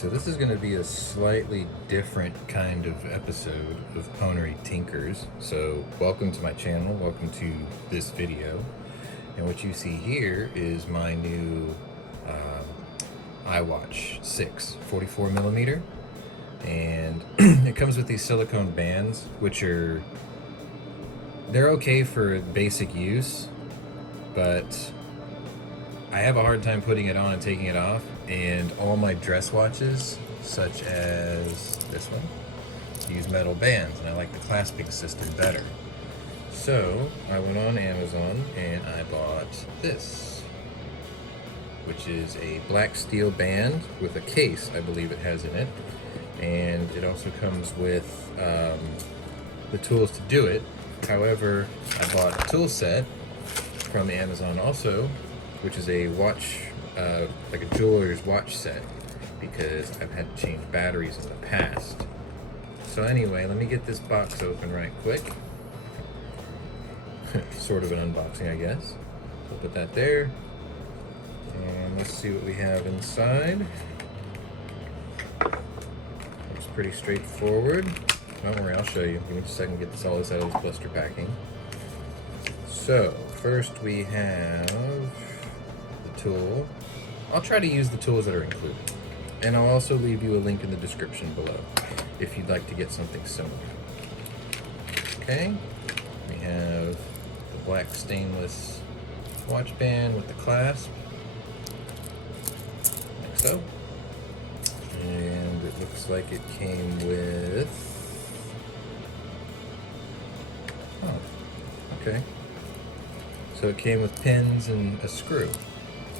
so this is going to be a slightly different kind of episode of Pwnery Tinkers. So welcome to my channel, welcome to this video. And what you see here is my new iWatch 6 44 millimeter. And it comes with these silicone bands, which they're okay for basic use, but I have a hard time putting it on and taking it off, and all my dress watches, such as this one, use metal bands, and I like the clasping system better. So I went on Amazon and I bought this, which is a black steel band with a case, I believe it has in it, and it also comes with the tools to do it. However, I bought a tool set from Amazon also, which is a watch, like a jeweler's watch set, because I've had to change batteries in the past. So anyway, let me get this box open right quick. Sort of an unboxing, I guess. We'll put that there. And let's see what we have inside. Looks pretty straightforward. Don't worry, I'll show you. Give me just a second to get all this out of this blister packing. So, first we have the tool. I'll try to use the tools that are included. And I'll also leave you a link in the description below if you'd like to get something similar. Okay, we have the black stainless watch band with the clasp, like so. And it looks like it came with, oh, okay. So it came with pins and a screw.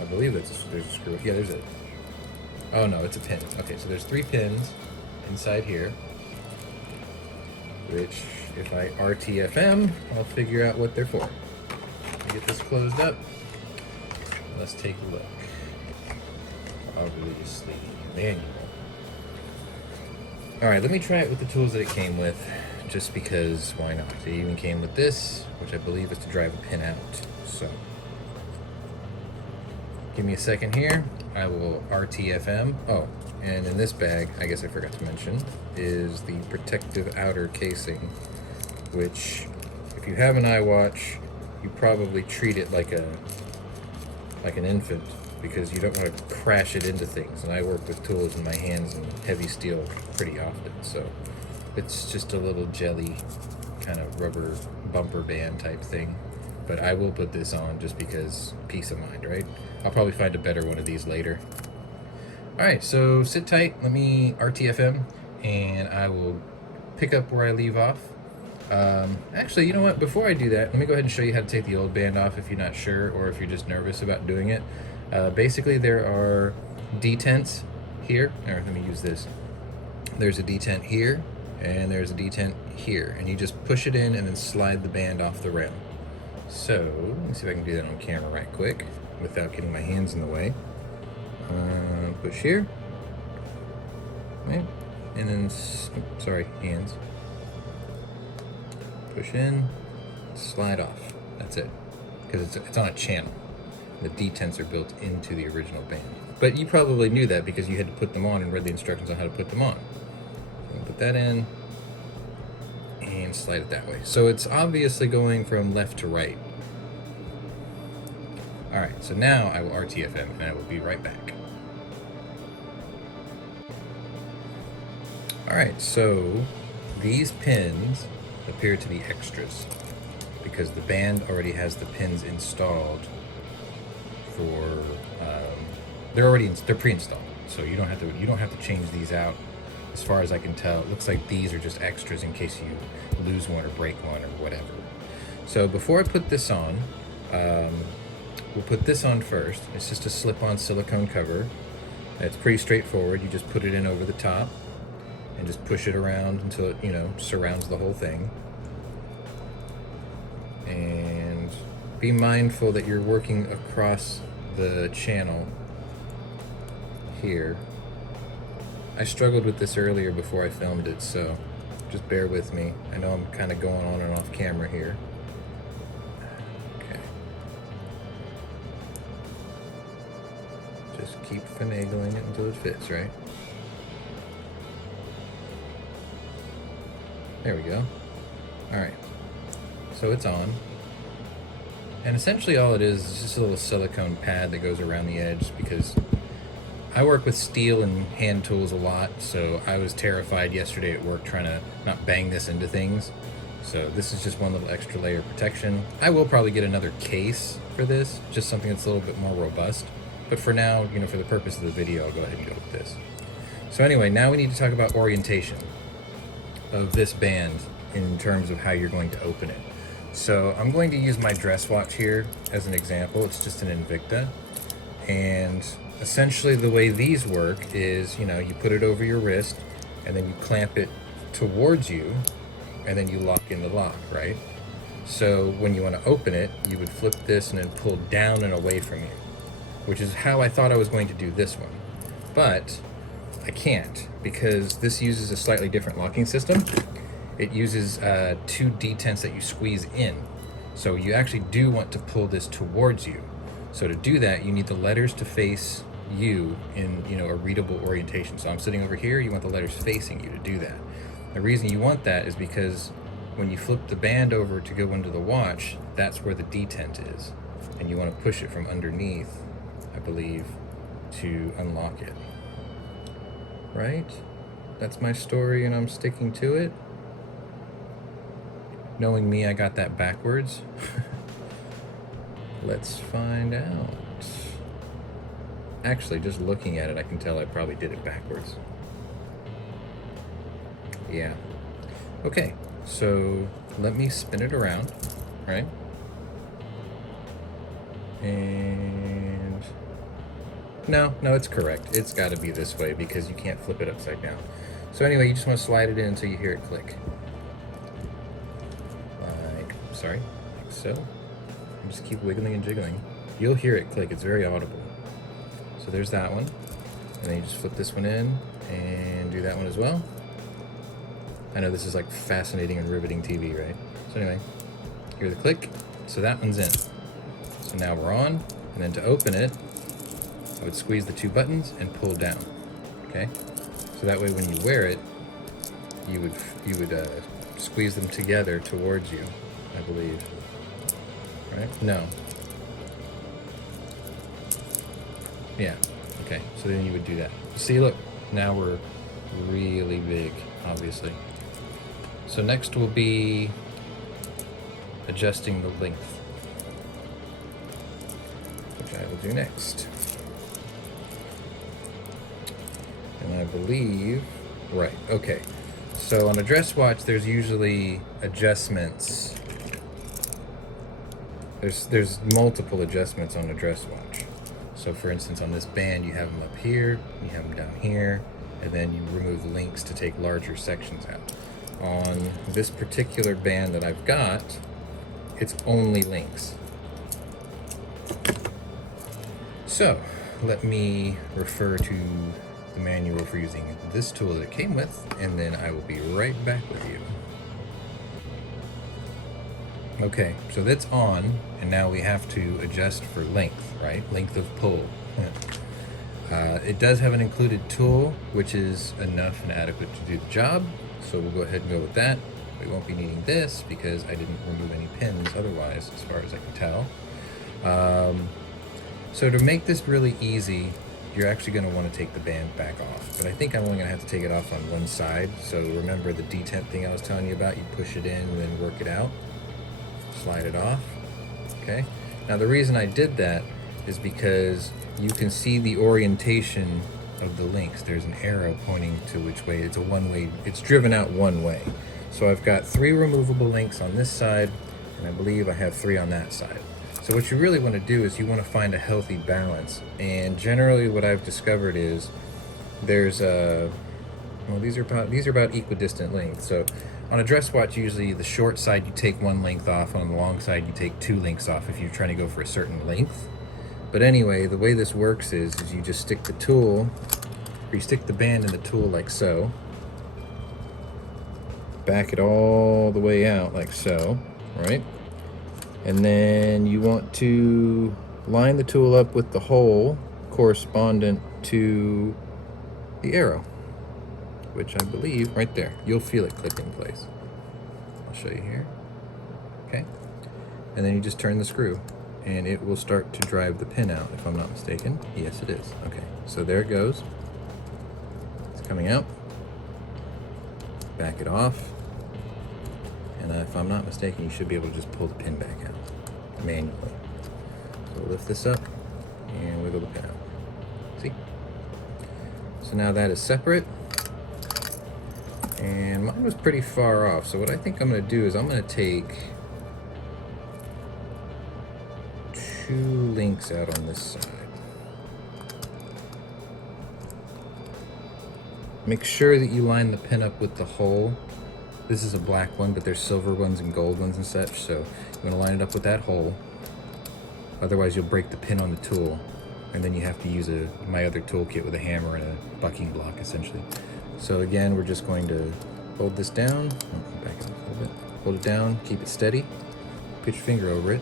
I believe there's a screw. Yeah, there's it. Oh no, it's a pin. Okay, so there's 3 pins inside here, which if I RTFM, I'll figure out what they're for. Let me get this closed up. Let's take a look. Obviously manual. All right, let me try it with the tools that it came with, just because why not? It even came with this, which I believe is to drive a pin out. So give me a second here. I will RTFM. Oh, and in this bag, I guess I forgot to mention, is the protective outer casing, which if you have an iWatch, you probably treat it like an infant, because you don't want to crash it into things. And I work with tools in my hands and heavy steel pretty often, so it's just a little jelly kind of rubber bumper band type thing. But I will put this on just because peace of mind, right? I'll probably find a better one of these later. All right, so sit tight. Let me RTFM, and I will pick up where I leave off. Actually, you know what? Before I do that, let me go ahead and show you how to take the old band off if you're not sure, or if you're just nervous about doing it. Basically, there are detents here. All right, let me use this. There's a detent here, and there's a detent here, and you just push it in and then slide the band off the rim. So, let me see if I can do that on camera right quick without getting my hands in the way. Push here. Right. And then, sorry, hands. Push in, slide off. That's it. Because it's on a channel. The detents are built into the original band. But you probably knew that because you had to put them on and read the instructions on how to put them on. So put that in and slide it that way. So it's obviously going from left to right. All right, so now I will RTFM and I will be right back. All right, so these pins appear to be extras because the band already has the pins installed for, they're pre-installed. So you don't have to change these out. As far as I can tell, it looks like these are just extras in case you lose one or break one or whatever. So before I put this on, we'll put this on first. It's just a slip-on silicone cover. It's pretty straightforward. You just put it in over the top and just push it around until it, surrounds the whole thing. And be mindful that you're working across the channel here. I struggled with this earlier before I filmed it, so just bear with me. I know I'm kind of going on and off camera here. Okay. Just keep finagling it until it fits, right? There we go. All right, so it's on. And essentially all it is just a little silicone pad that goes around the edge, because I work with steel and hand tools a lot, so I was terrified yesterday at work trying to not bang this into things. So this is just one little extra layer of protection. I will probably get another case for this, just something that's a little bit more robust. But for now, you know, for the purpose of the video, I'll go ahead and go with this. So anyway, now we need to talk about orientation of this band in terms of how you're going to open it. So I'm going to use my dress watch here as an example. It's just an Invicta. And essentially the way these work is, you know, you put it over your wrist and then you clamp it towards you and then you lock in the lock, right? So when you want to open it, you would flip this and then pull down and away from you, which is how I thought I was going to do this one. But I can't, because this uses a slightly different locking system. It uses 2 detents that you squeeze in. So you actually do want to pull this towards you. So to do that, you need the letters to face you in, you know, a readable orientation. So I'm sitting over here, you want the letters facing you to do that. The reason you want that is because when you flip the band over to go into the watch, that's where the detent is. And you want to push it from underneath, I believe, to unlock it. Right? That's my story and I'm sticking to it. Knowing me, I got that backwards. Let's find out. Actually, just looking at it, I can tell I probably did it backwards. Yeah. Okay, so let me spin it around, right? And no, it's correct. It's got to be this way because you can't flip it upside down. So anyway, you just want to slide it in until you hear it click. Like so. And just keep wiggling and jiggling. You'll hear it click, it's very audible. So there's that one. And then you just flip this one in and do that one as well. I know this is like fascinating and riveting TV, right? So anyway, hear the click. So that one's in. So now we're on, and then to open it, I would squeeze the 2 buttons and pull down, okay? So that way when you wear it, you would squeeze them together towards you, I believe, right? No. Yeah, okay, so then you would do that. See, look, now we're really big, obviously. So next will be adjusting the length, which I will do next. And I believe, right, okay. So on a dress watch, there's usually adjustments. There's multiple adjustments on a dress watch. So for instance, on this band, you have them up here, you have them down here, and then you remove links to take larger sections out. On this particular band that I've got, it's only links. So let me refer to the manual for using this tool that it came with, and then I will be right back with you. Okay, so that's on, and now we have to adjust for length, right? Length of pull. It does have an included tool, which is enough and adequate to do the job. So we'll go ahead and go with that. We won't be needing this because I didn't remove any pins otherwise, as far as I can tell. So to make this really easy, you're actually going to want to take the band back off. But I think I'm only going to have to take it off on one side. So remember the detent thing I was telling you about? You push it in and then work it out. Slide it off. Okay. Now the reason I did that is because you can see the orientation of the links. There's an arrow pointing to which way. It's a one-way, it's driven out one way. So I've got 3 removable links on this side, and I believe I have 3 on that side. So what you really want to do is you want to find a healthy balance. And generally what I've discovered is there's well, these are about equidistant lengths. So on a dress watch, usually the short side you take 1 length off, on the long side you take 2 lengths off if you're trying to go for a certain length. But anyway, the way this works is you just stick the tool, or you stick the band in the tool like so, back it all the way out like so, right? And then you want to line the tool up with the hole correspondent to the arrow, which I believe right there. You'll feel it click in place. show you here. Okay. And then you just turn the screw and it will start to drive the pin out, if I'm not mistaken. Yes, it is. Okay, so there it goes. It's coming out. Back it off. And if I'm not mistaken, you should be able to just pull the pin back out manually. So lift this up and wiggle the pin out. See? So now that is separate. And mine was pretty far off. So what I think I'm going to do is I'm going to take 2 links out on this side. Make sure that you line the pin up with the hole. This is a black one, but there's silver ones and gold ones and such, so you want to line it up with that hole. Otherwise you'll break the pin on the tool, and then you have to use my other toolkit with a hammer and a bucking block, essentially. So again, we're just going to hold this down, back up a little bit, hold it down, keep it steady, put your finger over it,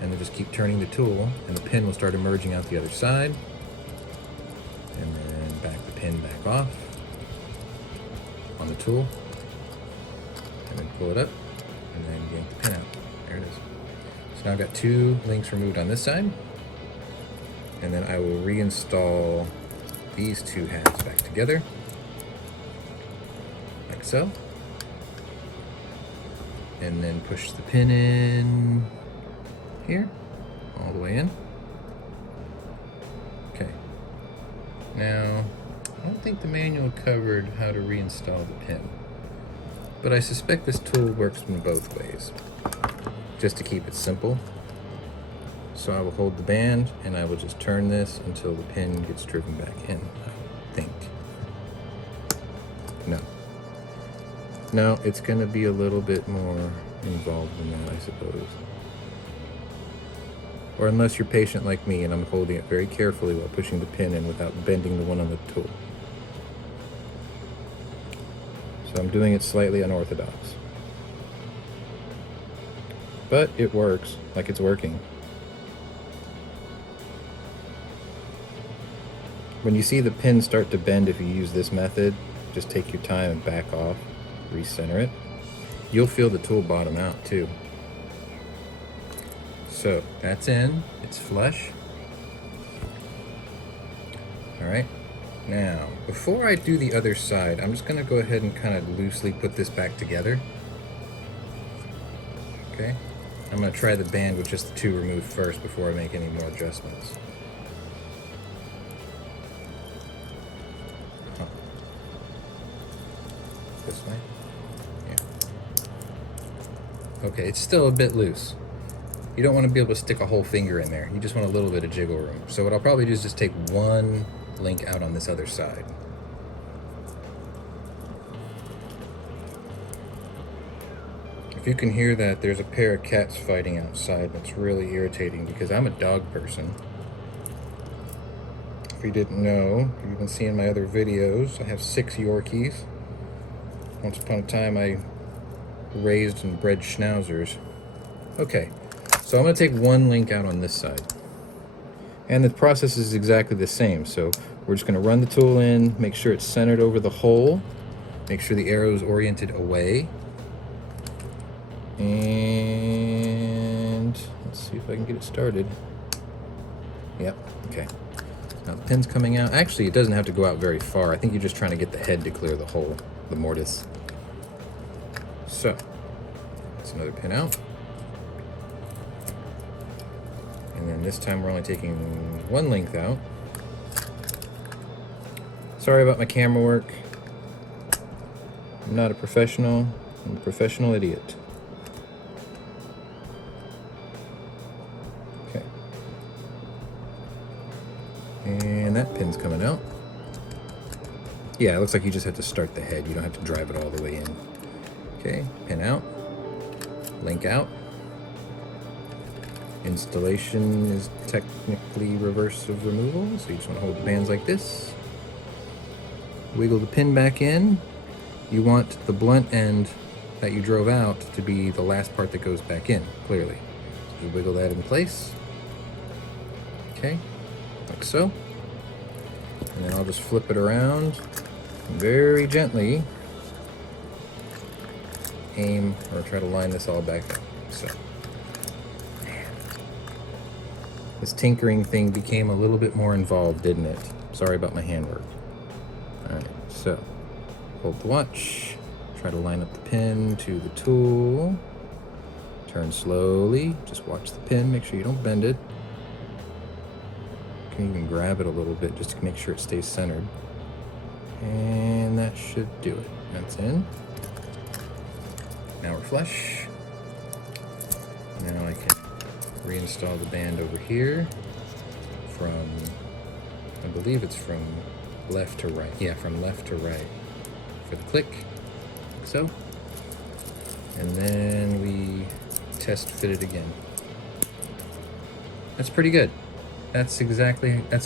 and then just keep turning the tool, and the pin will start emerging out the other side. And then back the pin back off on the tool, and then pull it up, and then yank the pin out. There it is. So now I've got 2 links removed on this side, and then I will reinstall these 2 halves back together, like so, and then push the pin in here, all the way in. Okay. Now, I don't think the manual covered how to reinstall the pin, but I suspect this tool works in both ways, just to keep it simple. So I will hold the band and I will just turn this until the pin gets driven back in, I think. No, it's going to be a little bit more involved than that, I suppose. Or unless you're patient like me and I'm holding it very carefully while pushing the pin in without bending the one on the tool. So I'm doing it slightly unorthodox. But it works, like it's working. When you see the pin start to bend, if you use this method, just take your time and back off, recenter it. You'll feel the tool bottom out too. So that's in, it's flush. All right, now before I do the other side, I'm just gonna go ahead and kind of loosely put this back together. Okay, I'm gonna try the band with just the 2 removed first before I make any more adjustments. This way, yeah. Okay, it's still a bit loose. You don't want to be able to stick a whole finger in there. You just want a little bit of jiggle room. So what I'll probably do is just take 1 link out on this other side. If you can hear that, there's a pair of cats fighting outside. That's really irritating because I'm a dog person. If you didn't know, if you've been seeing my other videos, I have 6 Yorkies. Once upon a time I raised and bred schnauzers. Okay. So I'm going to take 1 link out on this side. And the process is exactly the same. So we're just going to run the tool in, make sure it's centered over the hole, make sure the arrow is oriented away. And let's see if I can get it started. Yep, okay. Now the pin's coming out. Actually, it doesn't have to go out very far. I think you're just trying to get the head to clear the hole, the mortise. So, that's another pin out. And then this time we're only taking 1 length out. Sorry about my camera work. I'm not a professional. I'm a professional idiot. Okay. And that pin's coming out. Yeah, it looks like you just have to start the head. You don't have to drive it all the way in. Okay, pin out. Link out. Installation is technically reverse of removal, so you just want to hold the bands like this. Wiggle the pin back in. You want the blunt end that you drove out to be the last part that goes back in, clearly. So you wiggle that in place. Okay, like so. And then I'll just flip it around very gently aim or try to line this all back up. So, man, this tinkering thing became a little bit more involved, didn't it? Sorry about my handwork. All right, so hold the watch, try to line up the pin to the tool, turn slowly, just watch the pin, make sure you don't bend it. You can even grab it a little bit just to make sure it stays centered. And that should do it. That's in. Now we're flush. Now I can reinstall the band over here from, I believe it's from left to right. Yeah, from left to right for the click, like so. And then we test fit it again. That's pretty good. That's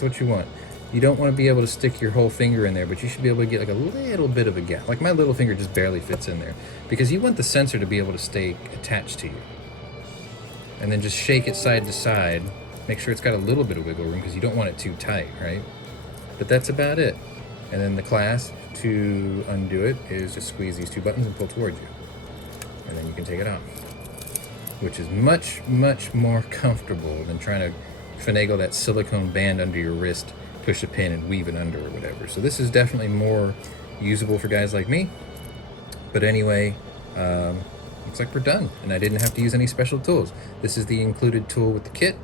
what you want. You don't want to be able to stick your whole finger in there, but you should be able to get like a little bit of a gap. Like my little finger just barely fits in there, because you want the sensor to be able to stay attached to you. And then just shake it side to side. Make sure it's got a little bit of wiggle room, because you don't want it too tight, right? But that's about it. And then the clasp to undo it is just squeeze these two buttons and pull towards you. And then you can take it off, which is much, much more comfortable than trying to finagle that silicone band under your wrist, push a pin and weave it under or whatever. So this is definitely more usable for guys like me. But anyway, looks like we're done, and I didn't have to use any special tools. This is the included tool with the kit,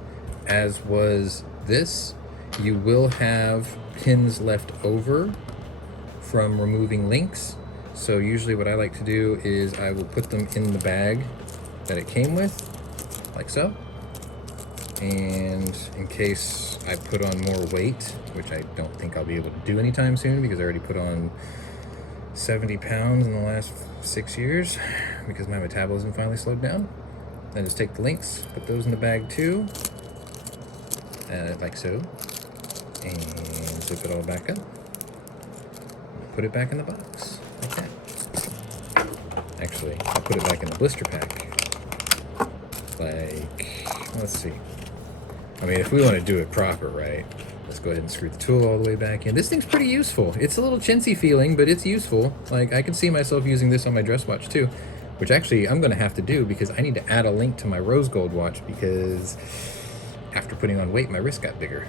as was this. You will have pins left over from removing links. So usually what I like to do is I will put them in the bag that it came with, like so. And in case I put on more weight, which I don't think I'll be able to do anytime soon, because I already put on 70 pounds in the last 6 years because my metabolism finally slowed down. Then just take the links, put those in the bag too, like so, and zip it all back up. Put it back in the box, like that. Actually, I'll put it back in the blister pack. Like, let's see. I mean, if we want to do it proper, right? Let's go ahead and screw the tool all the way back in. This thing's pretty useful. It's a little chintzy feeling, but it's useful. Like, I can see myself using this on my dress watch too, which actually I'm going to have to do, because I need to add a link to my rose gold watch, because after putting on weight, my wrist got bigger.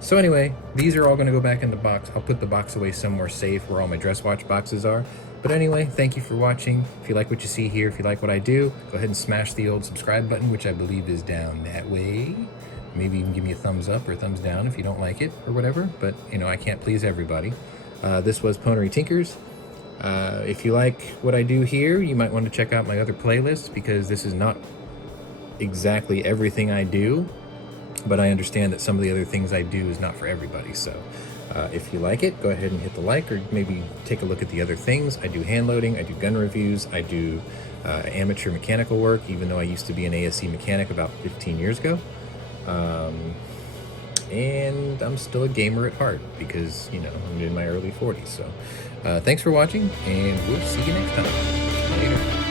So anyway, these are all going to go back in the box. I'll put the box away somewhere safe where all my dress watch boxes are. But anyway, thank you for watching. If you like what you see here, if you like what I do, go ahead and smash the old subscribe button, which I believe is down that way. Maybe you can give me a thumbs up or a thumbs down if you don't like it or whatever, but you know, I can't please everybody. This was Pwnery Tinkers. If you like what I do here, you might want to check out my other playlists, because this is not exactly everything I do, but I understand that some of the other things I do is not for everybody. So if you like it, go ahead and hit the like, or maybe take a look at the other things. I do hand loading, I do gun reviews, I do amateur mechanical work, even though I used to be an ASC mechanic about 15 years ago. And I'm still a gamer at heart, because, you know, I'm in my early 40s. So thanks for watching, and we'll see you next time. Later.